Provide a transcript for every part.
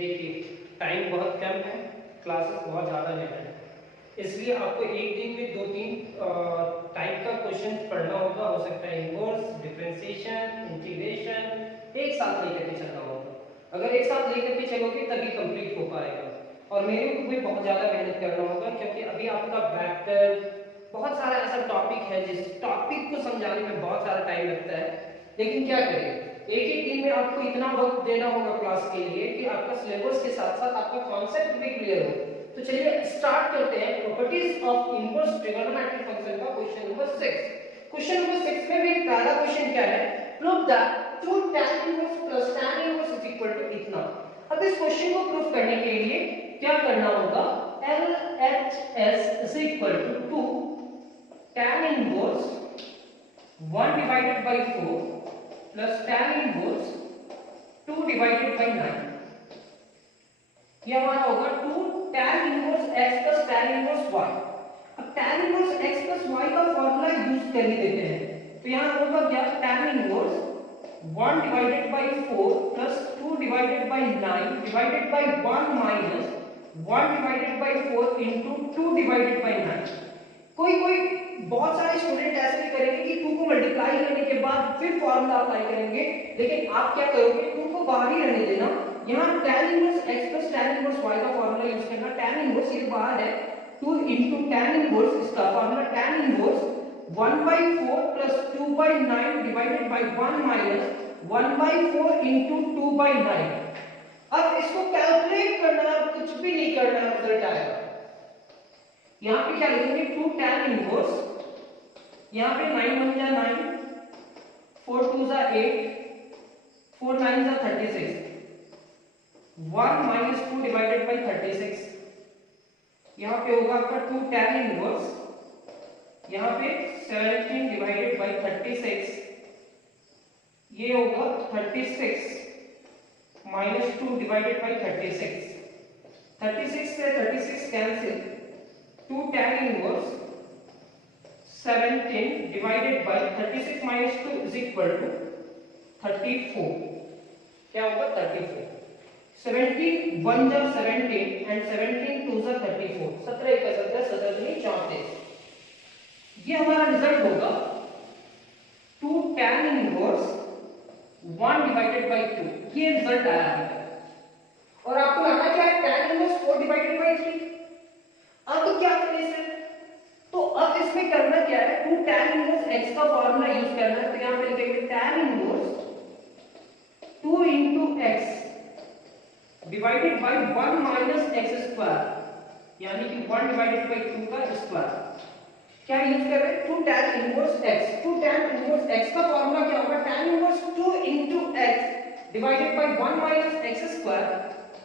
देखिए टाइम बहुत कम है, क्लासेस बहुत ज़्यादा है, इसलिए आपको एक दिन में 2-3 टाइप का क्वेश्चन पढ़ना होगा। हो सकता है इनवर्स, डिफरेंशिएशन, इंटीग्रेशन एक साथ लेकर के चलना होगा। अगर एक साथ लेकर के चलोगे तभी कंप्लीट हो पाएगा। और मेरे को भी बहुत ज़्यादा मेहनत करना होगा, क्योंकि अभी आपका वेक्टर बहुत सारा ऐसा टॉपिक है जिस टॉपिक को समझाने में बहुत सारा टाइम लगता है। लेकिन क्या करें, एक एक दिन में आपको इतना वक्त देना होगा क्लास के लिए कि आपका सिलेबस के साथ साथ आपका कॉन्सेप्ट भी क्लियर हो। तो चलिए स्टार्ट करते हैं properties of inverse trigonometric function का क्वेश्चन नंबर 6। क्वेश्चन नंबर 6 में भी पहला क्वेश्चन क्या है, prove that 2 tan inverse plus tan inverse is equal to इतना। अब इस क्वेश्चन को प्रूव करने के लिए क्या करना होगा, LHS is equal to 2 tan inverse 1 divided by 4 plus tan inverse 2 divided by 9। ये हमारा होगा 2 tan inverse x plus tan inverse y। अब tan inverse x plus y का फार्मूला यूज कर ही देते हैं। तो यहां होगा क्या, tan inverse 1 divided by 4 plus 2 divided by 9 divided by 1 minus 1 divided by 4 into 2 divided by 9। कोई बहुत सारे स्टूडेंट ऐसे भी करेंगे कि 2 को मल्टीप्लाई करने के बाद फिर फार्मूला अप्लाई करेंगे, लेकिन आप क्या करोगे, 2 को बाहर ही रहने देना। यहां tan inverse x plus tan inverse y का फार्मूला यूज करना। tan इनवर्स ये बाहर है, 2 इनटू tan इनवर्स, इसका formula tan inverse 1/4 plus 2/9 divided by 1 minus 1/4 into 2/9। अब इसको कैलकुलेट करना, कुछ भी नहीं करना, रिजल्ट आएगा। यहां पे क्या लिखेंगे, 2 tan इनवर्स, यहां पे 9 1 जा 9, 4 2 जा 8, 4 9 जा 36, 1 माइनस 2 डिवाइडेड बाय 36। यहां पे होगा आपका 2 tan इनवर्स, यहां पे 17 डिवाइडेड बाय 36, ये होगा 36 माइनस 2 डिवाइडेड बाय 36। 36 से 36 cancel, 2 tan inverse 17 divided by 36 minus 2 is equal to 34। क्या होगा, 34। 17 1 जा 17 एंड 17 2 जा 34, 17 1 17 17 दूनी 34। ये हमारा रिजल्ट होगा 2 tan इनवर्स 1 डिवाइडेड बाय 2। ये रिजल्ट आया है। और आपको लगा क्या है, tan इनवर्स 4 डिवाइडेड बाय 3। अब क्या करें सर, तो अब इसमें करना क्या है, 2 tan इनवर्स x का फार्मूला यूज करना है। तो यहां पे लिखेंगे tan inverse 2 into x divided by 1 minus x square, यानी कि 1 डिवाइडेड बाय 2 का स्क्वायर। क्या यूज कर रहे हैं, 2 tan inverse x। 2 tan inverse x का फार्मूला क्या होगा, tan inverse 2 into x divided by 1 minus x square.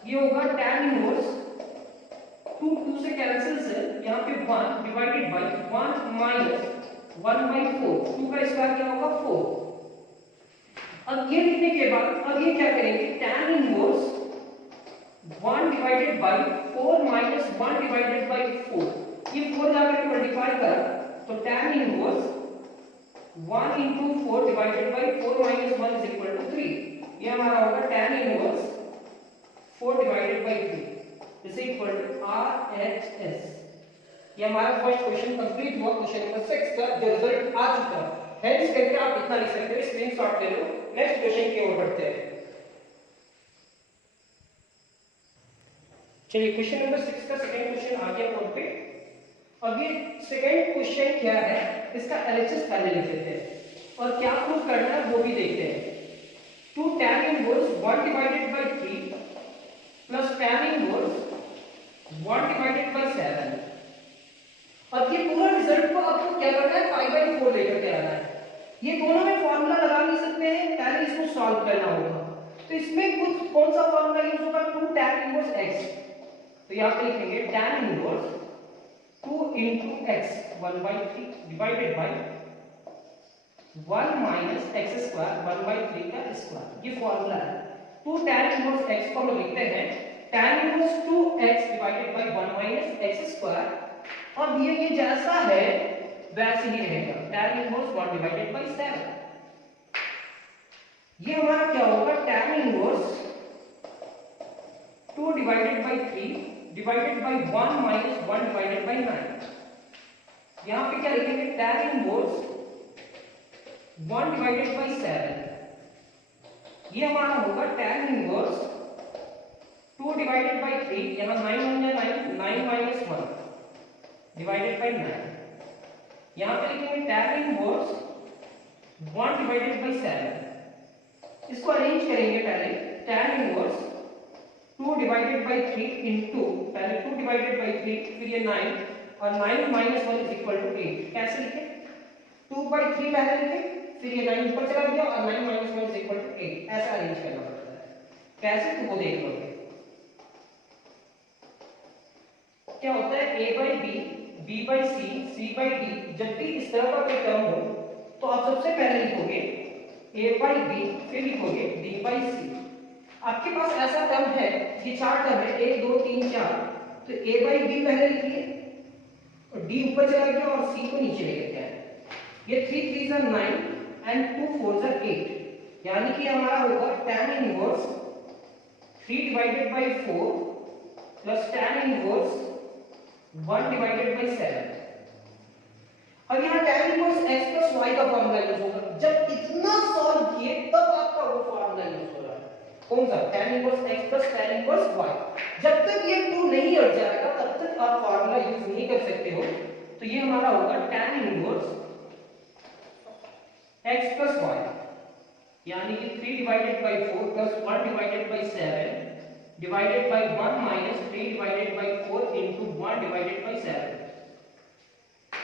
ये होगा tan इनवर्स 2 से कैंसिल से, यहाँ पे 1 डिवाइडेड बाय 1 माइनस 1/4, 2 का स्क्वायर क्या होगा 4। अब ये लिखने के बाद अब ये क्या करेंगे, tan inverse 1 divided by 4 minus 1 divided by 4, ये 4 जाकर के मल्टीप्लाई कर, तो tan inverse 1 into 4 divided by 4 minus 1 is equal to 3। ये हमारा होगा tan inverse 4 divided by 3 is equal to RHS। ये हमारा फर्स्ट क्वेश्चन कंप्लीट हुआ, क्वेश्चन नंबर 6 का जो रिजल्ट आ चुका है। हेंस करके आप इतना लिख सकते हो, स्क्रीनशॉट ले लो। नेक्स्ट क्वेश्चन की ओर बढ़ते हैं। चलिए क्वेश्चन नंबर 6 का सेकंड क्वेश्चन आ गया बोर्ड पे। अब ये सेकंड क्वेश्चन क्या है, इसका एलएचएस पहले लिख लेते हैं और क्या प्रूव करना है वो भी देखते हैं। 2 tan inverse 1 divided by 3 plus tan inverse 1 divided bye 7। अब ये पूरा रिजल्ट को आपको क्या करना है, π/4 लेकर के आना है। ये दोनों में फार्मूला लगा नहीं सकते हैं, पहले इसको सॉल्व करना होगा। तो इसमें कुछ कौन सा फार्मूला यूज होगा, 2 tan इनवर्स x। तो यहां पे लिखेंगे tan inverse 2 into x 1/3 divided by 1 minus x square 1/3 का स्क्वायर। ये फार्मूला है। 2 tan इनवर्स x को हम लिखते हैं tan inverse 2x divided by 1 minus x square. अब ये जैसा है वैसे ही रहेगा, tan इनवर्स 1 डिवाइडेड बाय 7। ये हमारा क्या होगा, tan inverse 2 divided by 3 divided by 1 minus 1 divided by 9। यहाँ पे क्या लिखेंगे, tan इनवर्स 1 डिवाइडेड बाई 7, ये हमारा होगा tan इनवर्स 2 डिवाइडेड बाई 3, यहाँ 9 1 जा 9, 9 माइनस 1 डिवाइडेड बाई 9। यहाँ पे लिखेंगे tan इनवर्स 1 डिवाइडेड बाई 7, इसको अरेंज करेंगे पहले, tan inverse 2 divided by 3 into, पहले 2 डिवाइडेड बाई 3, फिर ये 9 और 9 माइनस 1 इज इक्वल टू 8। कैसे लिखे, 2 बाई 3 पहले लिखे, फिर ये 9 ऊपर चला गया और 9 माइनस 1 इज इक्वल टू 8, ऐसा अरेंज करना पड़ता है। कैसे, तो वो देख लोगे। क्या होता है, a by B, b by C, c by D, जब भी इस तरह का कोई टर्म हो तो आप सबसे पहले लिखोगे a बाई बी, फिर लिखोगे d बाई सी। आपके पास ऐसा टर्म है, ये 4 टर्म है, 1 2 3 4, तो a बाई बी पहले लिखिए और d ऊपर चला गया और c को नीचे ले लेते हैं। ये 3 3 are 9 एंड 2 4 are 8, यानी कि हमारा होगा tan inverse 3 divided by 4 plus tan inverse 1 divided by 7। अब यहाँ tan inverse x plus y का फॉर्मूला यूज होगा। जब इतना सॉल्व किए तब आपका वो फॉर्मूला यूज हो रहा है, कौन सा, tan inverse x plus tan inverse y। जब तक ये 2 नहीं हट जाएगा तब तक आप फॉर्मूला यूज नहीं कर सकते हो। तो ये हमारा होगा tan inverse x plus y, यानी कि 3 divided by 4 plus 1 divided by 7 divided by 1 minus 3 divided by 4 into 1 divided by 7।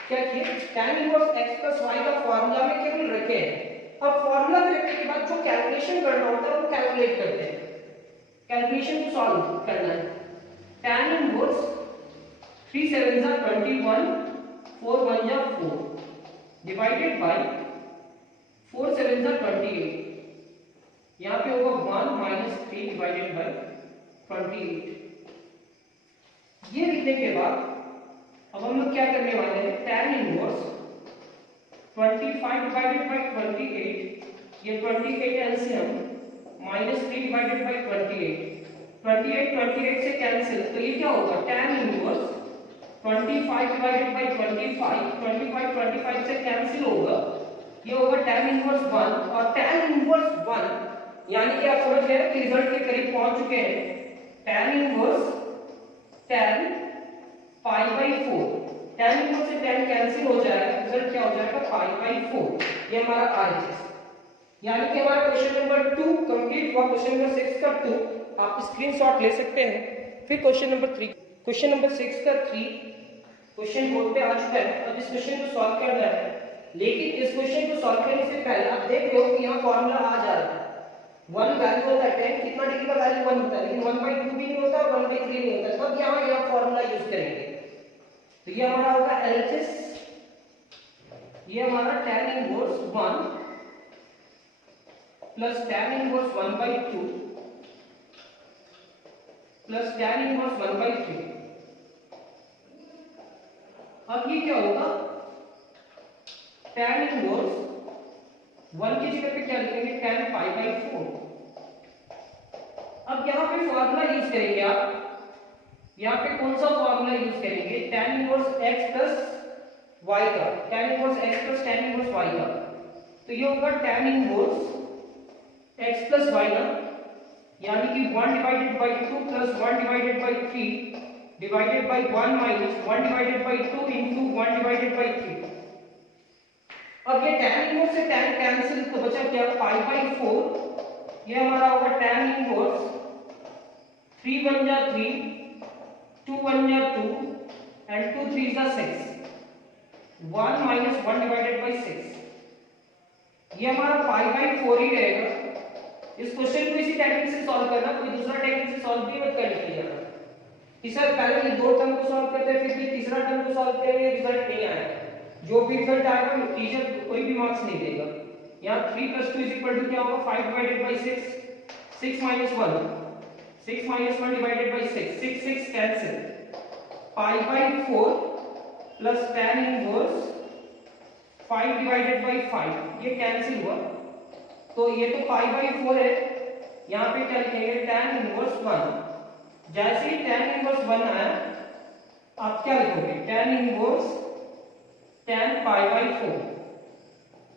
क्या किए, tan inverse x plus y का फार्मूला में केवल रखे हैं। अब फार्मूला में रखने के बाद जो कैलकुलेशन करना होता है वो कैलकुलेट करते हैं, कैलकुलेशन को सॉल्व करना है। tan इनवर्स 3 7 जा 21, 4 1 जा 4 डिवाइडेड बाय 4 7 जा 28, यहाँ पे होगा 1 माइनस 3 डिवाइडेड बाय 28। ये लिखने के बाद अब हम लोग क्या करने वाले हैं, tan इनवर्स 25 डिवाइडेड बाय 28, ये 28 एलसीएम माइनस 3 डिवाइडेड बाय 28, 28 से कैंसिल, तो ये क्या होगा, tan इनवर्स 25 डिवाइडेड बाय 25 से कैंसिल होगा, ये होगा tan इनवर्स 1। और tan इनवर्स 1 यानी कि आप समझ गए कि रिजल्ट के करीब पहुंच चुके हैं। tan inverse tan pi by 4, tan inverse से tan कैंसिल हो जाएगा, रिजल्ट क्या हो जाएगा, पाई बाई 4। ये हमारा RHS, यानी कि हमारा क्वेश्चन नंबर 2 कंप्लीट हुआ। क्वेश्चन नंबर 6 का 2 आप स्क्रीनशॉट ले सकते हैं। फिर क्वेश्चन नंबर 3, क्वेश्चन नंबर 6 का 3 क्वेश्चन बोर्ड पे आ चुका है। अब इस क्वेश्चन को सॉल्व करना है, लेकिन इस क्वेश्चन को सॉल्व करने से पहले आप देख लो कि यहाँ फॉर्मूला आ जा रहा है। 1 वैल्यू होता है, tan कितना डिग्री का वैल्यू 1 होता है, लेकिन 1/2 भी नहीं होता, 1/3 नहीं होता, तब यहाँ फॉर्मूला यूज करेंगे। तो ये हमारा होगा LHS, ये हमारा tan inverse 1 plus tan inverse 1/2 plus tan inverse 1/3। अब ये क्या होगा, tan इनवर्स 1 की जगह पे क्या लिखेंगे, tan पाई बाई 4। अब यहाँ पे फॉर्मूला यूज करेंगे आप, यहाँ पे कौन सा फॉर्मूला यूज करेंगे, tan inverse x plus y का, tan inverse x plus tan inverse y का। तो ये होगा tan inverse x plus y ना, यानी कि 1 divided by 2 plus 1 divided by 3 divided by 1 minus 1 divided by 2 into 1 divided by 3। अब ये tan इनवर्स से tan कैंसिल, तो बचा क्या, पाई बाई 4। ये हमारा होगा tan इनवर्स 3 1 जा 3, 2 1 जा 2 एंड 2 3 जा 6, 1 माइनस 1 डिवाइडेड बाई 6। ये हमारा पाई बाई 4 ही रहेगा। इस क्वेश्चन को इसी टेक्निक से सॉल्व करना, कोई दूसरा टेक्निक से सॉल्व भी मत कर लीजिएगा कि सर पहले ये 2 टर्म को सॉल्व करते हैं फिर तीसरा टर्म को सॉल्व करेंगे, रिजल्ट नहीं आएगा। जो भी रिजल्ट आएगा टीचर कोई भी मार्क्स नहीं देगा। यहाँ 3 + 2 = क्या होगा, 5 divided by 6, 6 minus 1, 6 minus 1 divided by 6, 6 6 cancel, pi by 4 plus tan inverse 5 divided by 5, ये कैंसिल हुआ, तो ये तो पाई बाई 4 है। यहाँ पे क्या लिखेंगे, tan इनवर्स 1 जैसे ही tan इनवर्स 1 आया आप क्या लिखोगे, tan inverse tan pi by 4।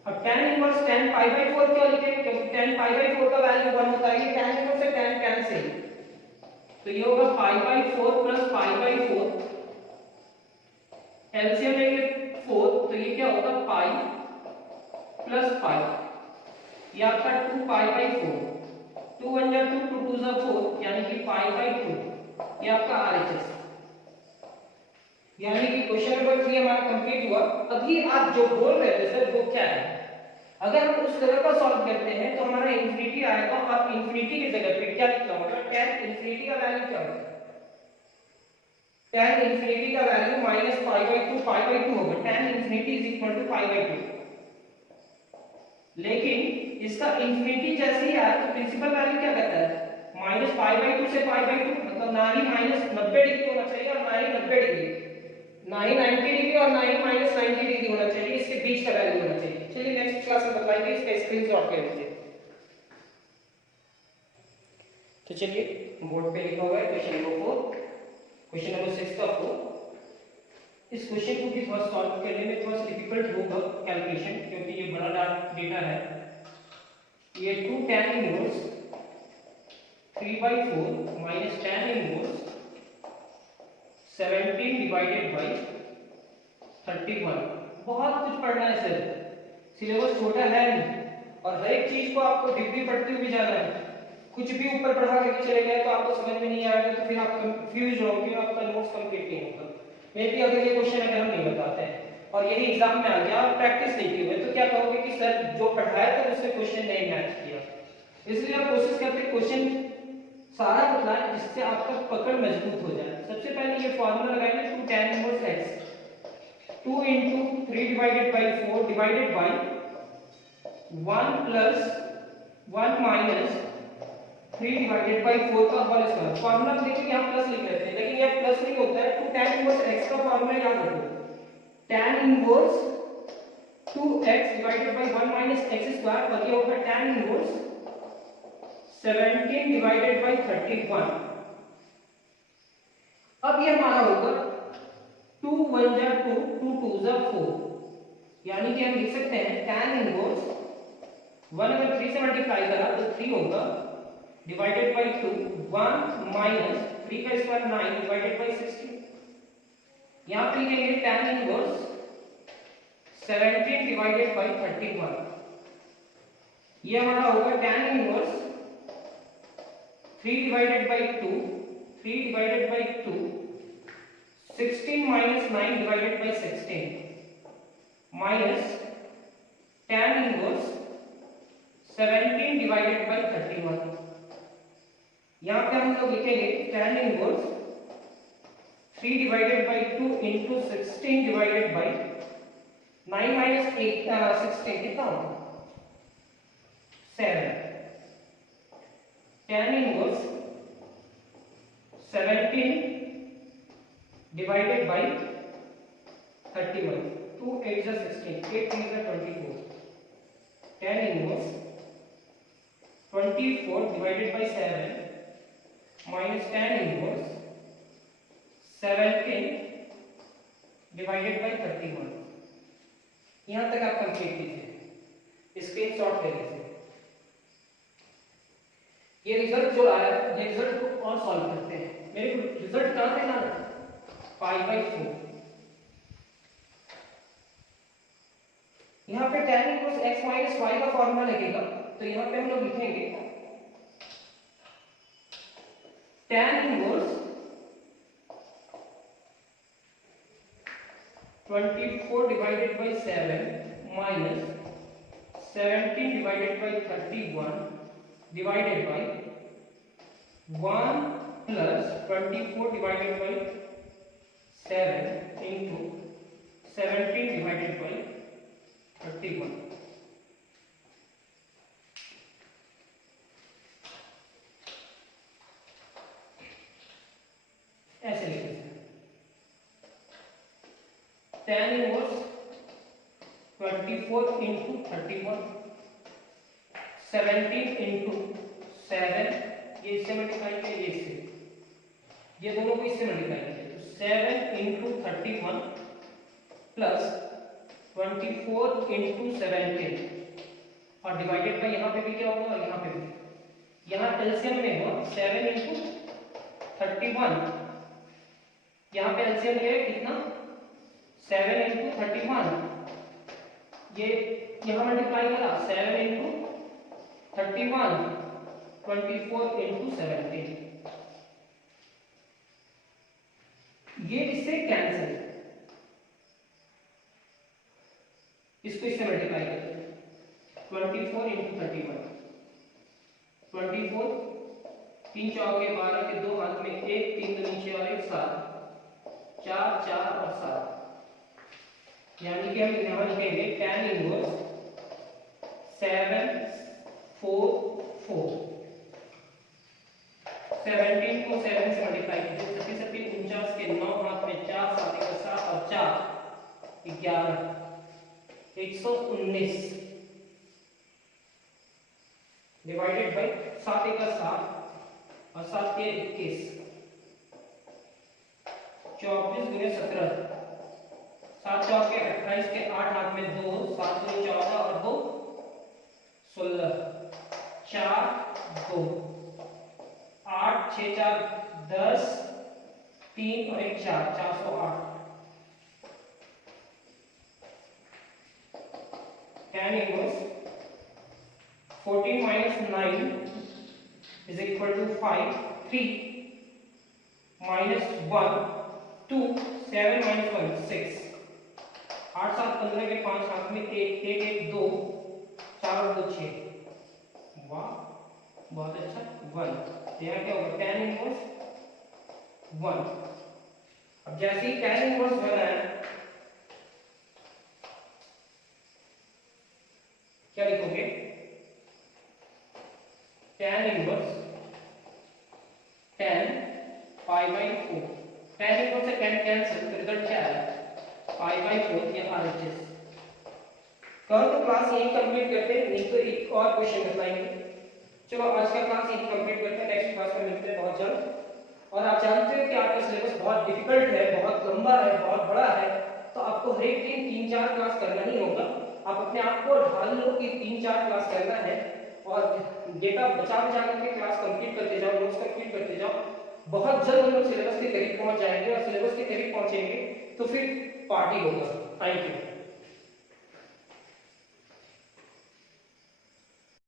अब tan inverse tan pi by 4 क्यों लिखेंगे, क्योंकि tan पाई बाई 4 का वैल्यू 1 होता है, ये tan इनवर्स से tan कैंसिल, तो ये होगा pi by 4 plus pi by 4, LCM लेंगे 4, तो ये क्या होगा पाई प्लस पाई, ये आपका 2 पाई बाई 4, 2 1 जा 2, 2 2 जा 4, यानी कि पाई बाई 2, ये आपका आरएचएस। यानी कि क्वेश्चन नंबर 3 हमारा कंप्लीट हुआ। अभी आप जो बोल रहे थे सर वो क्या है, अगर हम उस तरह का सॉल्व करते हैं तो हमारा इंफिनिटी आएगा, आप इंफिनिटी की जगह पे क्या लिखना होगा, tan इंफिनिटी का वैल्यू क्या होगा, tan इंफिनिटी का value minus pi by 2 pi by 2 होगा, tan infinity is equal to pi by 2। लेकिन इसका इंफिनिटी जैसे ही आया तो प्रिंसिपल वैल्यू क्या कहता है, माइनस पाई बाई 2 से पाई बाई 2, मतलब ना ही माइनस 90 डिग्री होना चाहिए और ना ही 90 डिग्री, ना ही 90 डिग्री और ना ही माइनस 90 डिग्री होना चाहिए, इसके बीच का वैल्यू होना चाहिए। चलिए नेक्स्ट क्लास में बताएंगे, इसका स्क्रीनशॉट ले लीजिए। तो चलिए बोर्ड पे लिखा हुआ है क्वेश्चन नंबर 4, क्वेश्चन नंबर 6 का 4। इस क्वेश्चन को भी थोड़ा सॉल्व करने में थोड़ा सा डिफिकल्ट होगा कैलकुलेशन, क्योंकि ये बड़ा डेटा है। ये 2 tan inverse 3/4 minus tan inverse 17 divided bye 31। बहुत कुछ पढ़ना है सर, सिलेबस छोटा है नहीं, और हर एक चीज को आपको डिग्री पढ़ते हुए जाना है। कुछ भी ऊपर पढ़ा करके चले गए तो आपको समझ में नहीं आएगा, तो फिर आप कंफ्यूज होंगे, आपका नोट्स कंप्लीट नहीं होगा। मे भी अगर ये क्वेश्चन अगर हम नहीं बताते हैं और यही एग्जाम में आ गया और प्रैक्टिस नहीं की हुई तो क्या कहोगे कि सर जो पढ़ाया था उससे क्वेश्चन नहीं मैच किया। इसलिए आप कोशिश करते हैं क्वेश्चन सारा बताएं जिससे आपका पकड़ मजबूत हो जाए। सबसे पहले ये फॉर्मूला लगाएंगे 2 tan inverse x, 2 into 3 divided by 4 divided by 1 plus 1 minus 3 divided by 4 का होल स्क्वायर। फॉर्मूला देखिए यहाँ प्लस लिख लेते हैं, लेकिन ये प्लस नहीं होता है। 2 tan इनवर्स x का फॉर्मूला याद रखो, tan inverse 2x divided by 1 minus x square, और ये होगा tan इनवर्स 17 divided by 31। अब ये हमारा होगा 2 1 जा 2, 2 2 जा 4, यानी कि हम लिख सकते हैं tan इनवर्स 1 अगर 3 से मल्टीप्लाई करा तो 3 होगा डिवाइडेड बाय 2, 1 माइनस 3 का स्क्वायर 9 डिवाइडेड बाय 16। यहां पे लिखेंगे tan इनवर्स 17 डिवाइडेड बाय 31। ये हमारा होगा tan inverse 3 divided by 2, 3 divided by 2, 16 minus 9 divided by 16 minus tan inverse 17 divided by 31। यहाँ पे हम लोग लिखेंगे tan inverse 3 divided by 2 into 16 divided by 9 minus 8 16 कितना होगा 7। tan inverse 17 divided by 31, 2 8 is 16, 8 3 is 24, tan inverse 24 divided by 7 minus tan inverse 17 divided by 31। यहां तक आप कंप्लीट कीजिए, स्क्रीनशॉट ले लीजिए। ये रिजल्ट जो आया, ये रिजल्ट को और सॉल्व करते हैं। मेरे को रिजल्ट कहां पे लाना है, पाई बाई 4। यहाँ पे tan inverse x minus y का फॉर्मूला लगेगा, तो यहाँ पे हम लोग लिखेंगे tan inverse 24 divided by 7 minus 17 divided bye 31 divided by 1 plus 24 divided by 7 into 17 divided by 31। ऐसे लिख सकते हैं tan इनवर्स 24 into 31 17 into 7, ये इससे मल्टीप्लाई किया ये इससे, ये दोनों को इससे मल्टीप्लाई कीजिए, तो 7 इंटू 31 प्लस 24 इंटू 17 और डिवाइडेड बाई यहाँ पे भी क्या होगा, यहाँ पे भी, यहाँ एलसीएम में हो 7 इंटू 31, यहाँ पे एलसीएम है कितना 7 इंटू 31, ये यहाँ मल्टीप्लाई करा 7 इंटू 31, 24 इंटू 17, ये इससे कैंसिल, इसको इससे मल्टीप्लाई करते हैं 24 इंटू 31, 24 3 चौके 12 के 2 हाथ में 1 3 2 नीचे और 1 7 4 4 और 7, यानी कि हम यहाँ लिखेंगे tan इनवर्स 7 4 4, 17 को 7 से मल्टीप्लाई कीजिए, 37 49 के 9 हाथ में 4 7 का 7 और 4 11 119 डिवाइडेड बाई 7 का 7 और 7 के 21, 24 गुने 17, 7 चौके 28 के 8 हाथ में 2 7 गुने 14 और 2 16, 4 2 8 6 4 10 3 और 1 4 408, tan inverse 14 minus 9 is equal to 5, 3 minus 1 2, 7 minus 1 6, 8 7 15 के 5 हाथ में 1 1 1 2 4 और 2 6, वाह बहुत अच्छा 1, तो यहाँ क्या होगा tan इनवर्स 1। अब जैसे ही tan इनवर्स बना है क्या लिखोगे, tan inverse tan pi by 4, tan inverse से tan कैंसिल, तो रिजल्ट क्या है पाई बाई 4 या RHS। कल तो क्लास यही कंप्लीट करते हैं, नहीं तो एक और क्वेश्चन बताएंगे। चलो आज का क्लास यही कंप्लीट करते हैं, नेक्स्ट क्लास में मिलते हैं बहुत जल्द। और आप जानते हो कि आपका सिलेबस बहुत डिफिकल्ट है, बहुत लंबा है, बहुत बड़ा है, तो आपको हर एक दिन 3-4 क्लास करना ही होगा। आप अपने आप को ढाल लो कि 3-4 क्लास करना है और डेटा बचा के क्लास कंप्लीट करते जाओ, नोट्स कंप्लीट करते जाओ। बहुत जल्द हम लोग सिलेबस के करीब पहुंच जाएंगे और सिलेबस के करीब पहुंचेंगे तो फिर पार्टी होगा। Thank you.